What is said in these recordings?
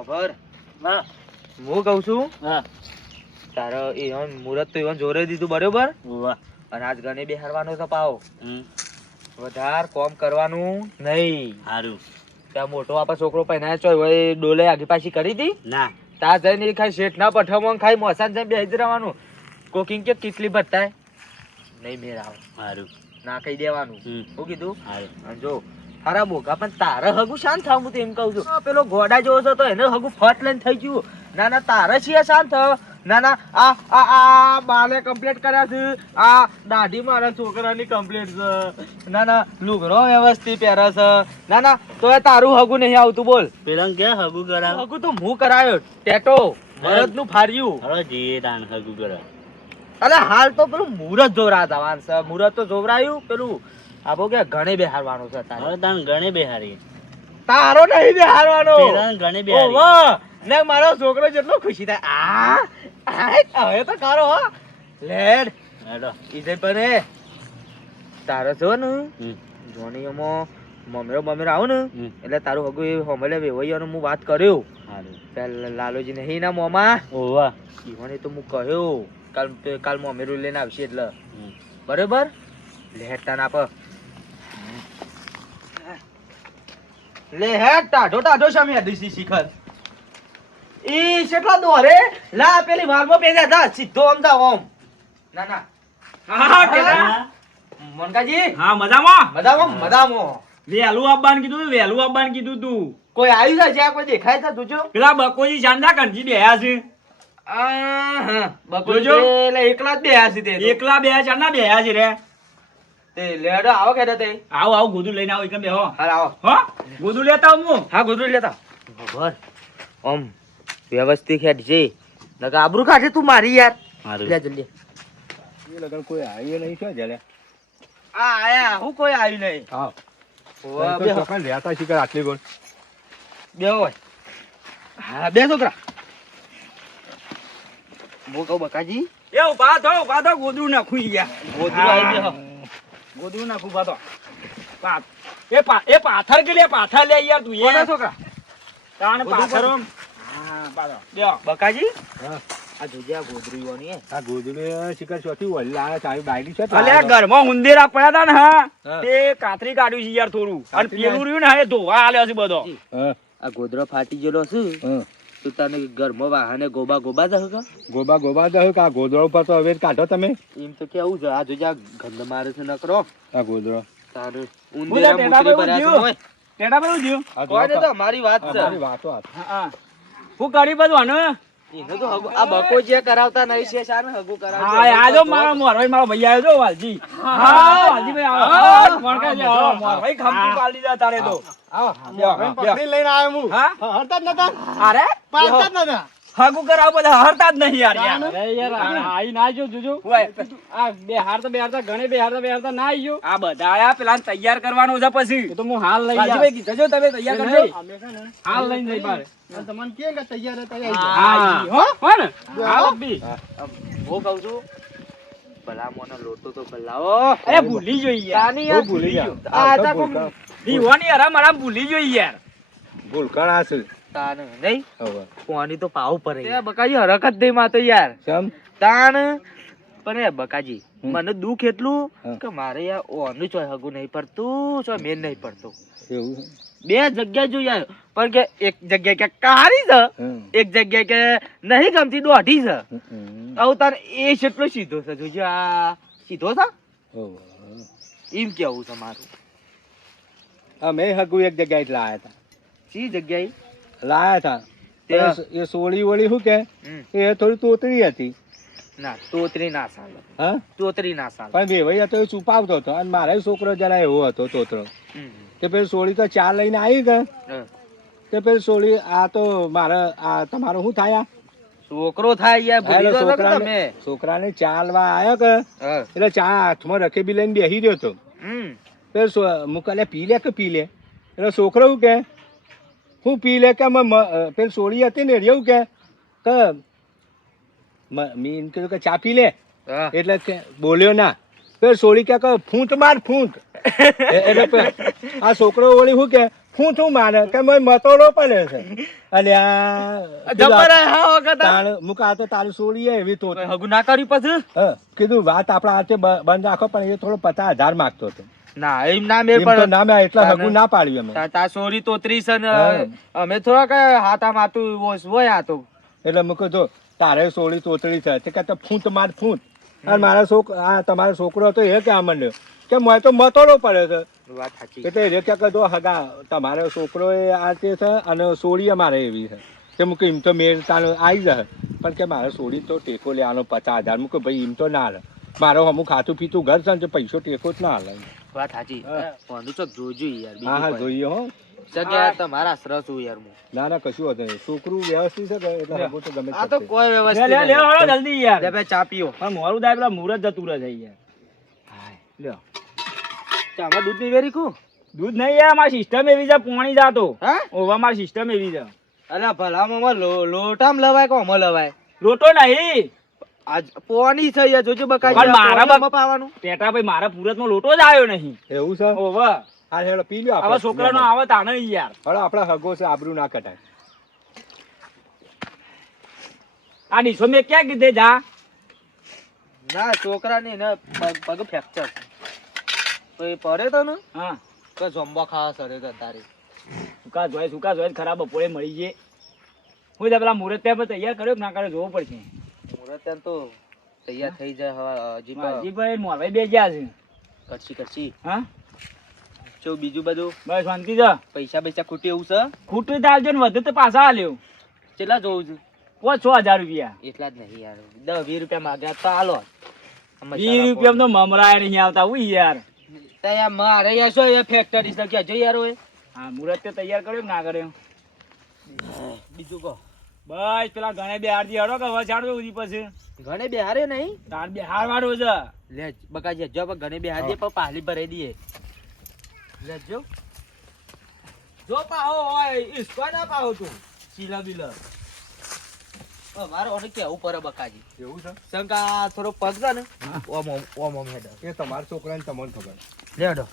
ખબર હા હું કહું છું હા તારો ઈવન મુરત તો ઈવન જોરે દીધું બરોબર વાહ અને આજ ગણે બેહારવાનો તો પાવ હમ વધાર કોમ કરવાનું નહીં સારું ત્યાં મોટો આપા છોકરો પહેનાય ચોય હોય ડોલે આગી પાછી કરી હતી ના તા જઈને ખાઈ શેઠ ના પઠામાં ખાઈ મોસાન જઈને બેસી જ રહેવાનું કોકિંગ કે કેટલી બતાય નહીં મેળ આવે સારું ના કહી દેવાનું હમ શું કીધું સારું અને જો હારા બોગા પણ તારે હગું શાંત થાવ હું તો એમ કહું છું પેલો ઘોડા જેવો છે તો એને હગું ફટ લઈને થઈ ગયું ના ના તારે છીએ શાંત થાવ ના ના આ આ આ બાલે કમ્પ્લીટ કર્યા છે આ દાઢી મારા છોકરાની કમ્પ્લીટ છે ના ના લુગડો વ્યવસ્થિત પહેરે છે ના ના તો તારું હગું નહીં આવતું બોલ પેલા કે હગું કરાવ હગું તો હું કરાયો ટેટો મરદ નું ફાર્યું હવે જીએ તાન હગું કરાવ અરે હાલ તો પેલું મુહૂર્ત જોરા જવાનું છે મુહૂર્ત તો જોવરાયું પેલું આપો કે ઘણે બેહારવાનું છે તારે હવે તાન ગણે બેહારી તારો નહીં બેહારવાનો પેલા ગણે બેહારી ઓવા ને મારો છોકરો જેટલો ખુશી થાય હવે તો કરો હો લેડ હેડો ઈજે પરે તારો છો ને હમ જોનીઓમાં મમેરો આવું ને હમ એટલે તારું હગું એ હોમલે વેવૈયાનું હું વાત કર્યો સારું પેલા લાલોજી નહીં ના મોમાં ઓવા ઈવને તો હું કહ્યો કાલ મમેરું લઈને આવશે એટલે હમ બરોબર લેડ તાન આપ લે હે ટાઢો સામે આદિસી શિખર ઈ કેટલા દોરે લા પેલી વારમાં પેજા જા સીધો આમ જા ઓમ ના ના હા કેતા મનકાજી હા મજામાં મજામાં વેલું આવવાનું કીધું તું કોઈ આવ્યું છે જ્યાં કોઈ દેખાય છે જોજો પેલા બકોજી ચાંદા કરજી બેહ્યા છે બકોજી જોજો. એટલે એકલા જ બેહ્યા છે તે તો. એકલા બે ચાંદા બેહ્યા છે રે તે લેડો આવો કે તે આવો ગોદું લઈને આવો એકમ બેહો હાલ આવો હો ગોદું લેતા આવું હું હા ગોદરું લેતા ખબર ઓમ વ્યવસ્થિત હેડ છે નકા આબરૂ કાઢે તું મારી યાર સારું લે જલ્દી એ લગન કોઈ આવ્યો નહીં છે જલે આ આયા હું કોઈ આવ્યું નહીં હા ઓવા, તો બેહો. ચોકન રહેતા શીખર આટલી ગોળ બેહો હોય. હા બે છોકરા હું કહું બકાજી એ ઉભા થો ગોદું નાખું ઈ ગયા ગોદરું આવી બેહો ગોદું નાખું ઉભા થો એ પાથર કે લે પાથર લે યાર તું કોના એ છોકરા તાણ ગોદું પાથર કોણ? હા પાથર બેહો બકાજી હા આ જોજે આ ગોદરીઓની હે. આ ગોદડે શિખર ચોથી વળી લાવે ચાવી બાયડી છે અલે આ ઘરમાં ઉંદેરા પડ્યા તા ને હા હા. તે કાતરી કાઢ્યું છે યાર થોડું અને કાતરી પેલું રહ્યું ને એ ધોવા આલ્યો છે બધો હા આ ગોદરો ફાટી ગયેલો છે હા તું તને ઘરમાં વાહને ગોબા જશે ગોબા દહ કે આ ગોદડો ઉપર તો હવે કાઢો તમે એમ તો કેવું છે આ જોજે આ ગંધ મારે છે નકરો આ ગોદડો તારું બોલા, ઉંદેરા ટેટા મૂતરી પર ભર્યા છે ઊંધ્યું. ઓય. ટેટા પર ઉધ્યું આ કોઈ નહીં તો મારી વાત આ છે મારી વાતો આ. હા હું કરી બધું આને એને તો હગું- આ બકો જે કરાવતા નહીં છે શાને હગું કરાવશે? હા આજો મારો ભાઈ આવ્યો જો વાલજી હા વાલજી ભાઈ આવો મોણકા છે આવો મોરભાઈ ખમતી પાડી દે તારે તો આવો. બેહો, પકડી લઈને આવ્યો હું હા હરતા જ નતા અરે પાડતા જ નતા હગું કરાવ બધા હરતા જ નહીં યાર અરે યાર આઈ ના જો જોજો આ બે હારતા ઘણે બે હારતા ના આઈ જો આ બધા આયા પેલા તૈયાર કરવાનો છે પછી એ તો હું હાલ લઈ વાલજીભાઈ કીધું જો તમે તૈયાર કરજો અમે છે ને હાલ લઈને જઈ બાર તમને કે કે તૈયાર હતા હા હો હો ને હાલ બી હું કહું છું ભલામોનો લોટો તો બલાવો અરે ભૂલી જોઈ યાર તાની યાર ભૂલી ગયા આ હતા કોમ દીવાની આરામ આરામ ભૂલી જોઈ યાર ભૂલ કણા છે તાન નહીં હવે કોની તો પાવ પડે તે બકાજી હરકત દે માં તો યાર સમ તાણ પણ એ બકાજી મને દુઃખ એટલું હા. કે મારે યાર ઓનું ચોય હગું નહીં પડતું ચોય મેન નહીં પડતું એવું બે જગ્યાએ જોઈ પણ કે એક જગ્યાએ કે કારી છે હમ. એક જગ્યાએ કે નહીં ગમતી દોઢી છે હમ. આવું તાર એ કેટલો સીધો છે જોજો આ સીધો છે ઓહો. એમ કેવું છે મારું અમે હગુ એક જગ્યાએ જ લાયા હતા સી જગ્યાએ લાયા હતા એ સોળી વળી શું કે હમ. એ થોડી તોતરી હતી ના તોતરી ના સાલ હા તોતરી ના સાલ પણ વેવાઈ હતો એ છુપાવતો હતો અને મારે છોકરો જરા એવો હતો તોતરો તે પેલી સોળી તો ચા લઈને આવી ગયો તે પેલી સોળી આ તો મારે આ તમારું શું થાય છોકરો થાય યાર ભૂલી તો નતો તમે છોકરાને ચાલવા આવ્યો કે હા. એટલે ચા હાથમાં રખેબી લઈને બેસી રહ્યો હતો હમ. પેલો મુકાલે પી લે કે પી લે એટલે છોકરો શું કે હું પી લે કે પેલી સોળી હતી ને એવું કે મેં એમ કીધું કે ચા પી લે હા. એટલે કે બોલ્યો ના પેલી સોળી કે ફૂંટ માર ફૂંટ એટલે આ છોકરો વળી શું કે હું શું માને કે મેં મતોડો પડે છે અને મુકા તો તારું છોડીએ એવી તો હગું ના કર્યું પછી કીધું વાત આપણા હાથે બંધ રાખો પણ એ થોડો 50,000 માંગતો હતો ના એમ ના મેળ એમ તો પડે ના મેં એટલા હગું ના પાડ્યું અમે તા સોરી તો 30 ને અમે થોડા કે હાથા માતું હોય આ તો એટલે મૂકો જો તારે સોળી તોતરી છે તે કહેતા ફૂંટ માર ફૂંટ અને મારા આ તમારો છોકરો હતો એ ક્યાં માંડ્યો કે મેં તો મતોડો પડ્યો છે વાત સાચી એટલે એ ક્યાં કહો હગા તમારો છોકરો એ આ તે છે અને સોળી અમારે એવી છે કે મૂકે એમ તો મેળ તાનો આવી જાય પણ કે મારે સોળી તો ટેકો લેવાનો 50,000 મૂકે ભાઈ એમ તો ના હાલે મારો અમુક ખાતું પીતું ઘર છે ને પૈસો ટેકો જ ના હાલે વાત સાચી વાંધો ચોક જોજો યાર હા હા જોઈએ હો જગ્યા તમારા સરસ હું યાર હું ના ના કશું હતું નહીં છોકરું વ્યવસ્થિત છે કે એટલે હગું તો ગમે આ તો કોઈ લે વ્યવસ્થિત લે લે હળો જલ્દી યાર લે ભાઈ ચા પીઓ પણ મોરું દાય પેલા મુરત જતું રહે છે યાર લ્યો ચામાં દૂધ ની વેરી કુ દૂધ નહીં યાર મારી સિસ્ટમ એવી છે પોણી જાતો હા ઓવા મારી સિસ્ટમ એવી છે અલ્યા ભલા મામા લોટામ લવાય કે ઓમાં લવાય રોટો નહીં આજ પોની છે યાર જોજો બકાઈ પણ મારા પોણીમાં પાવાનું પેટા ભાઈ મારા પુરતમાં લોટો જ આવ્યો નહીં એવું છે ઓવા હા હેડો પી લ્યો આવા છોકરાનો આવે તાણે યાર હવે આપણા હગો છે આબરૂ ના કટાય આ ડીશો મેં ક્યાં કીધે જા ના છોકરા ને પગ ફ્રેક્ચર તો એ પડે તો ને હા તો જમવા ખાવા સરે તો તારે સુકા જોઈ ખરાબ બપોરે મળી જાય હું પેલા મુહૂર્ત ત્યાં તૈયાર કર્યો કે ના કર્યો જોવું પડશે મુરત તો તૈયાર થઈ જાય હવે હજી માજીભાઈ મોરભાઈ બે ગયા છે કરશી હા જો બીજું બધું બસ શાંતિ છે પૈસા ખૂટી એવું છે ખૂટું ચાલજો ને વધુ તો પાછા આલ્યો કેટલા જોવું છું 6,000 રૂપિયા એટલા જ નહીં યાર 10-20 રૂપિયા માંગ્યા તો હાલો 20 રૂપિયા તો મમરાય નહીં આવતા હું યાર ત્યાં મારે યાર શું એ ફેક્ટરી છે ક્યાં જો યાર હોય હા મુહૂર્ત તે તૈયાર કર્યો કે ના કર્યો બીજું કહો બસ પેલા ગણે બે હારજી હડો કે હવે ચાડો ઉધી પછી ઘણે બેહારે નહીં તાર બે હાર વાળો છે લે બકાજી જો ઘણે બેહારી પણ પાલી ભરાઈ દઈએ લેજો જો પાહો હોય ઈસકો ના પાહો તું ચીલા બિલા મારો ઓને કેવું પડે બકાજી એવું છે શંકા થોડો પગ છે ને ઓમ હેડ એ તમારા છોકરાને તમને ખબર લેડો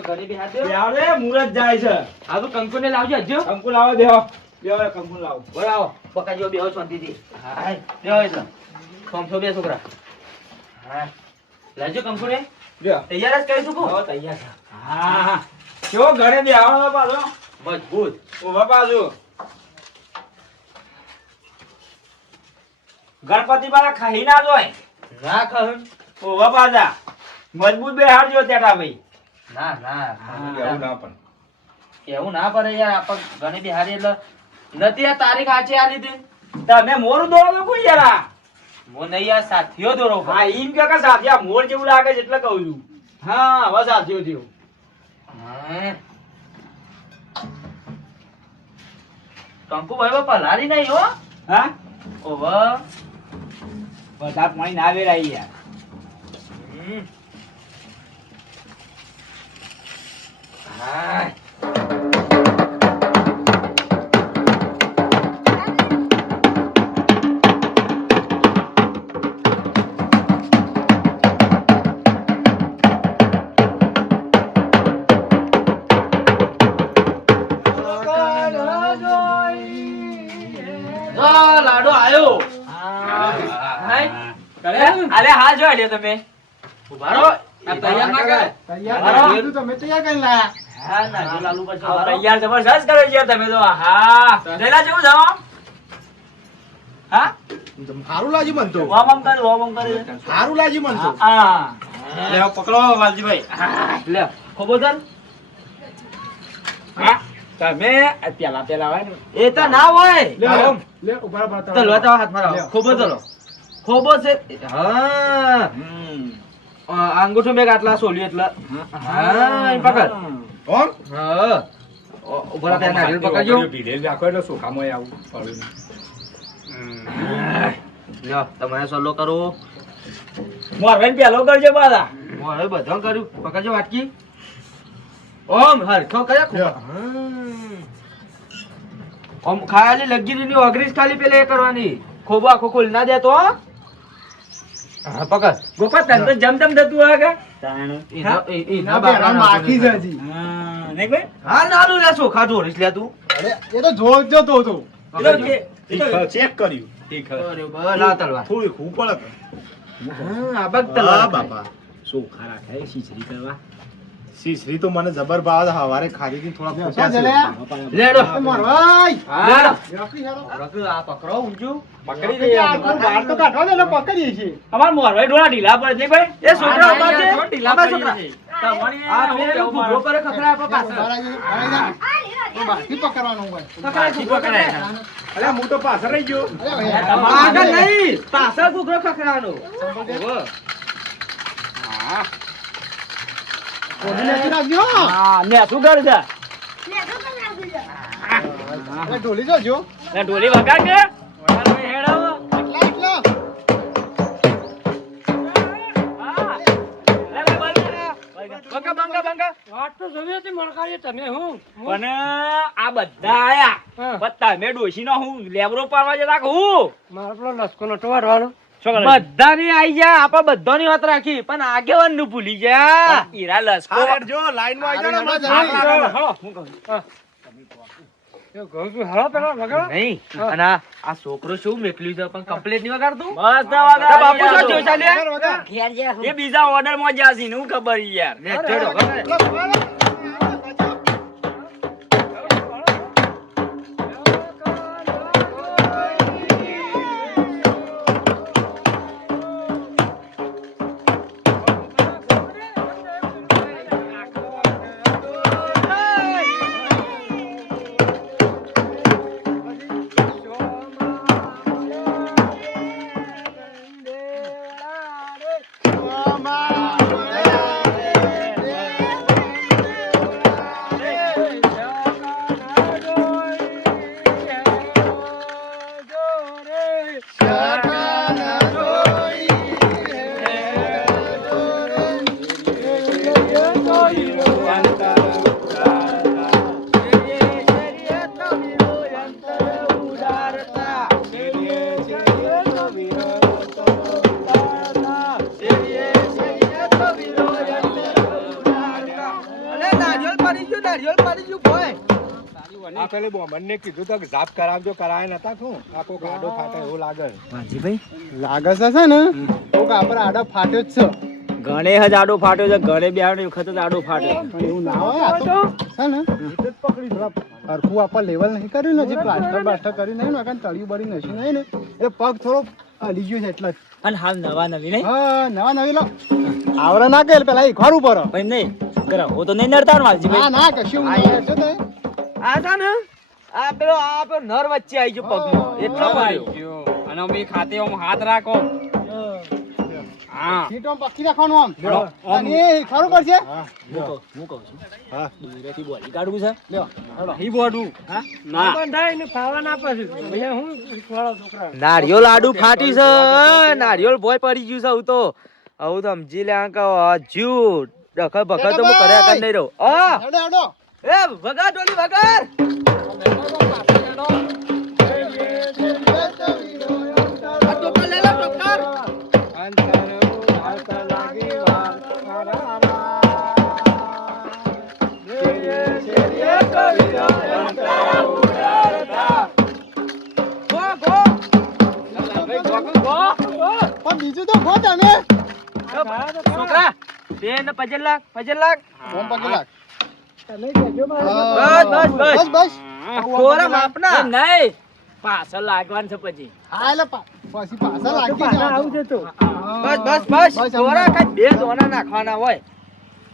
ઘણી બેહાર દે યારે મુહૂર્ત જાય છે આ તો કંકુ ને લાવજો હજો કંકુ લાવો દેવો કંકુ લાવો બોલાવો બકાજી બેહો શાંતિથી હા બેહો એટલે કોમસો બે છોકરા હા લાજો કંકુ ને લ્યો તૈયાર જ કરી શકું હવે તૈયાર છે હા કેવો ઘરે બે આવો પાછો મજબૂત ઉભા પાછો ગણપતિ બાળા ખાઈ ના જોય ના ખહન ઉભા પાછા મજબૂત બે હારજો તેટા ભાઈ ના ના એવું ના પણ કેવું ના પડે યાર આપણ ઘણી બિહારી એટલે નથી આ તારીખ આચે આ લીધી તમે મોર દોડો કોઈ યાર મો નહીં યાર સાથીઓ દોરો હા ઈમ કે સાથિયા મોર જેવું લાગે છે એટલે કહું છું હા હવે સાથીઓ થયો કંકુ ભાઈ પલારી નહીં હો હા ઓવા બધા પાણી ના વેરાઈ યાર હા લાડો આયો અરે હા જો લ્યો તમે ઉભા રહો આ તૈયાર ના કર તમે તૈયાર કરી લાયા હા ના જો લાલુ પર આ તૈયાર જબરજસ્ત કર્યો છે તમે તો હા દેલા જેવું જાવ હા સારું લાગ્યું મન તો વામ કર સારું લાગ્યું મન તો હા લે પકડો વાલજીભાઈ લે ખોબો ચાલ હા તમે પેલા હોય ને એ તો ના હોય લે ઉભા ચલો તો હાથ મારો ખોબો ચલો ખોબો છે હા અંગૂઠો મેં આટલા સોલ્યું એટલે હા એમ પકડ કોણ હા ઉભા રહે નારિયેળ પકડજો ભીડેલ રાખો એટલે સુખામાં આવું પડ્યું લ્યો તમારે સોલો કરો મોરવેન પેલો કરજો પાછા હવે બધો કર્યું પકડજો વાટકી ઓમ હરખો કયા ખોબા ઓમ ખાલી લગીરીની ઓગરીસ ખાલી પેલે એ કરવાની ખોબો આખો ખોલી ના દેતો હા પકડ ગોપા તને તો જમજમ થતું હોય કે તાણ એના બારા બાકી જ હજી હા નહીં ભાઈ હા નાલું લે ચોખા જોડીશ લે તું અરે એ તો જોર જતો હતો ચેક કર્યું બરોબર લાવ તલવાર થોડી ખૂબ પડે હા આ બગ તલવાર બાપા ચોખા રાખે શીચરી કરવા શીશરી તો મને જબર ભાવ હવારે ખાધી હતી થોડા શું ફૂટ્યા છે છે લે? લેડો એ મોરવાઈ લેડો રોકી હેરો. રઘુ આ પકડો ઊંચું પકડી એ દઈએ આખું બહાર તો કાઢો ને એટલે પકડીએ છીએ અમાર મોરવાઈ ડોળા ઢીલા પડે નહીં ભાઈ એ છોકરા ઉભા છે ઢીલા ઉભા પડીએ છોકરા છીએ. તમારી આ હું પેલું કેવું ઘૂઘરો મારે? પર ખખડા આપો પાછળ તો બહારથી પકડવાનું હોય પાછી પકડાય. અરે હું તો પાછળ રહી ગયો અરે ભાઈ, આગળ નહીં પાછળ ઘૂઘરો ખખડાનો કોઢી નાખી નાખજો. હા ને શું કર છે અરે ઢોલી જજો. ને ઢોલી વગાડ કે વગાડ હેડો એટલા એટલા. હા લે લે બંગા બંગા બંગા વાત તો જોવી હતી મણકારી તમે હું પણ આ બધા આયા પણ તમે ડોશીનો હું લેબરો પાડવા જતા હું મારો પેલો લસકો નતો વાળવાનો બધાની આઈ જા આપણે બધાની વાત રાખી પણ આગેવાન નું ભૂલી ગયા ઈરા લસકો હા રેડ જો લાઈન માં આવી જાઓ ને હા, મને થાક લાગે. હું કહું હા એ કહું છું હળો પેલા વગાડો નહીં અને આ છોકરો શું મેકલ્યું છે પણ કમ્પ્લીટ નહીં વગાડતું બસ બાપુ શું જોઈ ચાલ્યા વગાડ, વગાડ. એ બીજા ઓર્ડર માં જ્યાં છે હું ખબર યાર લે ચડો વગાડ. આ પેલી બોમનને કીધું તો કે ઝાપ કરાવજો કરાય નતા શું આખો ગાડો ફાટે એવું લાગે લાગે છે ને તો કે આપણે આડો ફાટ્યો જ છે ગણે જ આડો ફાટ્યો છે ઘરે બે વખત જ આડો ફાટ્યો પણ એવું ના હોય આ તો છે ને પકડી હરખું આપણે લેવલ નહીં કર્યું ને જે પ્લાસ્ટર બાસ્ટર કર્યું નહીં ને કારણ તળિયું બળી નસી નહીં ને એટલે પગ થોડો હલી ગયો છે એટલે જ. અને હાલ નવા નવી નહીં હા નવા નવી લો આવરે ના કે પેલા એક ખરું પર ભાઈ નહીં કરાવો તો નહીં નડતા વાલજી ના ના કશું નહીં છે તો આ છે ને આ પેલો નર વચ્ચે આવી ગયો પગમાં એટલો માર્યો અને અમે ખાતે આમ હાથ રાખો હા સીટ આમ પક્કી રાખવાનું આમ અને એ ખરું પડશે હું કહું છું હા દૂરેથી બોલી કાઢવું છે લ્યો નહીં બોડું હા ના નારિયેળ આડું ફાટી છે નારિયેળ ભોય પડી ગયું છે હું તો સમજી લે કે હજુ ડખર બખર તો હું કર્યા કર નહીં રહું હેડો હેડો એ વગાડ ડોલી વગાડ આ ટોપા લે લે ટોપા પણ બીજું તો ખો તમે છોકરા બેન પજલ લાખ ઓમ પકડી લાગ બસ બસ બસ બસ થોડા માપના નહીં પાછળ લાગવાનું છે પછી હા એટલે પછી પાછા લાગી આવું છે તો બસ બસ બસ થોડા કઈ બે દોના નાખવાના હોય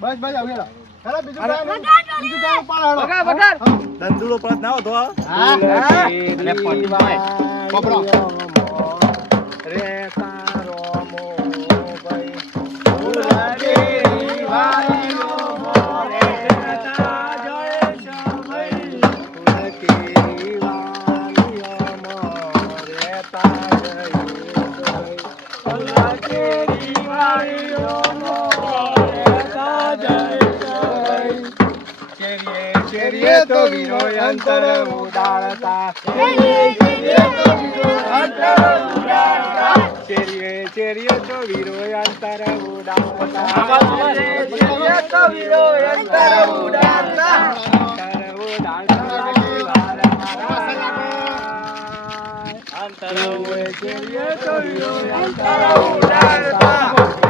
બસ બસ આવી હેલો હેલો બીજું કામ બીજું કામ પાડ હેલો વગાડ વગાડ દંદુડો પરત ના હોતો હા. હા અને પટી બાય પકડો રે તારો મો ભાઈ શેરીએ તો વીરો અંતર ઉડાડતા અંતર ઉડાડતા શેરીએ શેરીએ તો વીરો અંતર ઉડાડતા શેરીએ તો વીરો અંતર ઉડાડતા. અંતર ઉડાડતા વાલ મારા. અંતર શેરીએ તો વીરો અંતર ઉડાડતા